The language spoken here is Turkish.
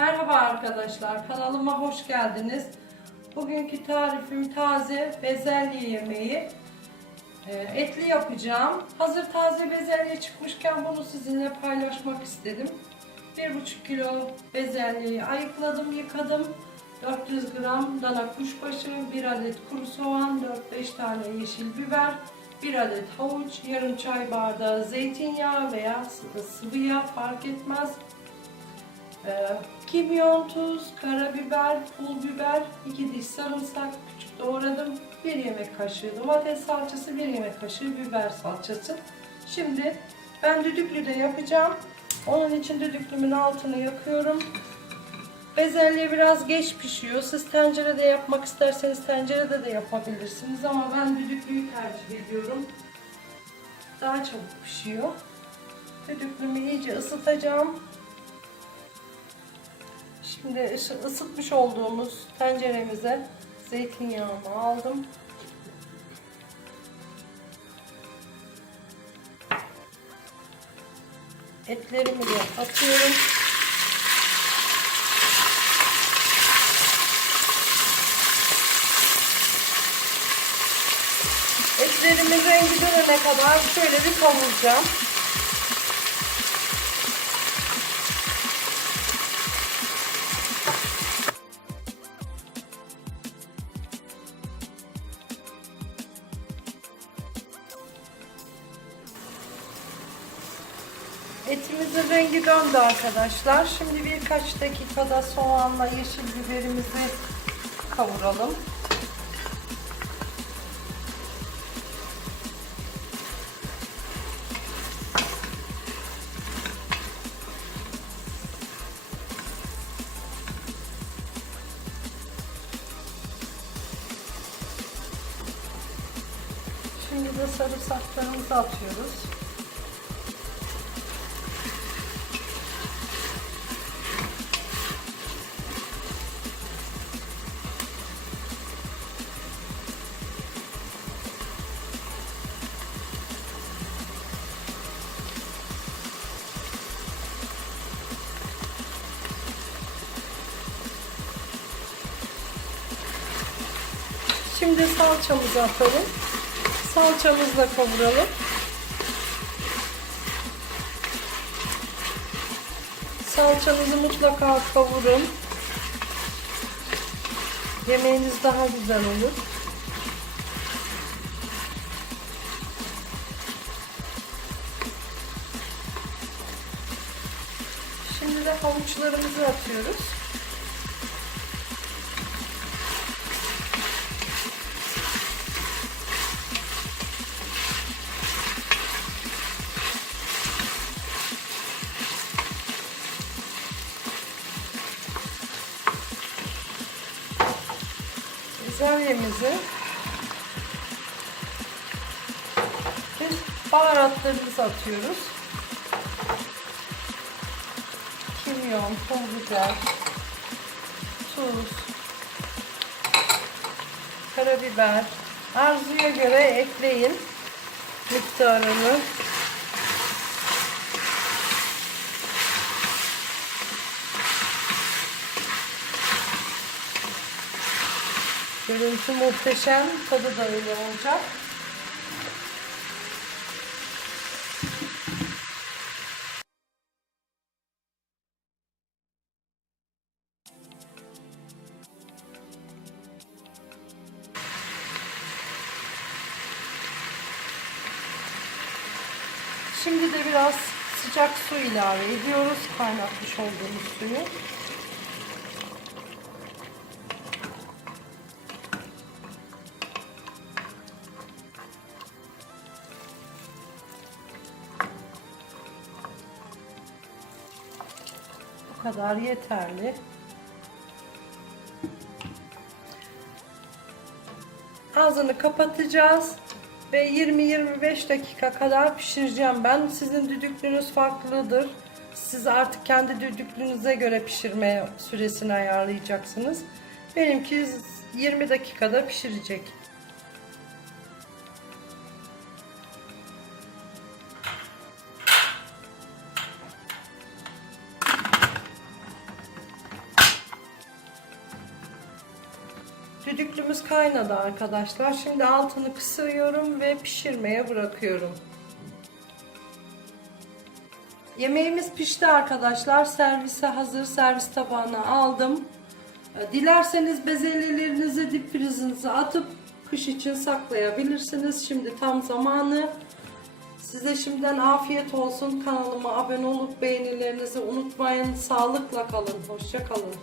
Merhaba arkadaşlar, kanalıma hoş geldiniz. Bugünkü tarifim taze bezelye yemeği. Etli yapacağım. Hazır taze bezelye çıkmışken bunu sizinle paylaşmak istedim. 1,5 kilo bezelyeyi ayıkladım, yıkadım. 400 gram dana kuşbaşı, 1 adet kuru soğan, 4-5 tane yeşil biber, 1 adet havuç, yarım çay bardağı zeytinyağı veya sıvı yağ fark etmez. Kimyon, tuz, karabiber, pul biber, 2 diş sarımsak küçük doğradım, 1 yemek kaşığı domates salçası, 1 yemek kaşığı biber salçası. Şimdi ben düdüklüde yapacağım. Onun için düdüklümün altını yakıyorum. Bezelye biraz geç pişiyor. Siz tencerede yapmak isterseniz tencerede de yapabilirsiniz ama ben düdüklüyü tercih ediyorum. Daha çabuk pişiyor. Düdüklümü iyice ısıtacağım. Şimdi ısıtmış olduğumuz tenceremize zeytinyağımı aldım. Etlerimi de atıyorum. Etlerimin rengi dönene kadar şöyle bir kavuracağım. Etimizin rengi döndü arkadaşlar. Şimdi birkaç dakikada soğanla yeşil biberimizi kavuralım. Şimdi de sarımsaklarımızı atıyoruz. Şimdi salçamızı atalım. Salçamızla kavuralım. Salçanızı mutlaka kavurun. Yemeğiniz daha güzel olur. Şimdi de havuçlarımızı atıyoruz. Bezelyemizi ve baharatlarımızı atıyoruz. Kimyon, pul biber, tuz, karabiber. Arzuya göre ekleyin miktarını. Görüntü muhteşem, tadı da öyle olacak. Şimdi de biraz sıcak su ilave ediyoruz. Kaynatmış olduğumuz suyu. Bu kadar yeterli. Ağzını kapatacağız ve 20-25 dakika kadar pişireceğim ben. Sizin düdüklünüz farklıdır. Siz artık kendi düdüklünüze göre pişirme süresini ayarlayacaksınız. Benimki 20 dakikada pişirecek. Düdüklümüz kaynadı arkadaşlar. Şimdi altını kısıyorum ve pişirmeye bırakıyorum. Yemeğimiz pişti arkadaşlar. Servise hazır. Servis tabağına aldım. Dilerseniz bezelyelerinizi dip frizinize atıp kış için saklayabilirsiniz. Şimdi tam zamanı. Size şimdiden afiyet olsun. Kanalıma abone olup beğenilerinizi unutmayın. Sağlıkla kalın. Hoşça kalın.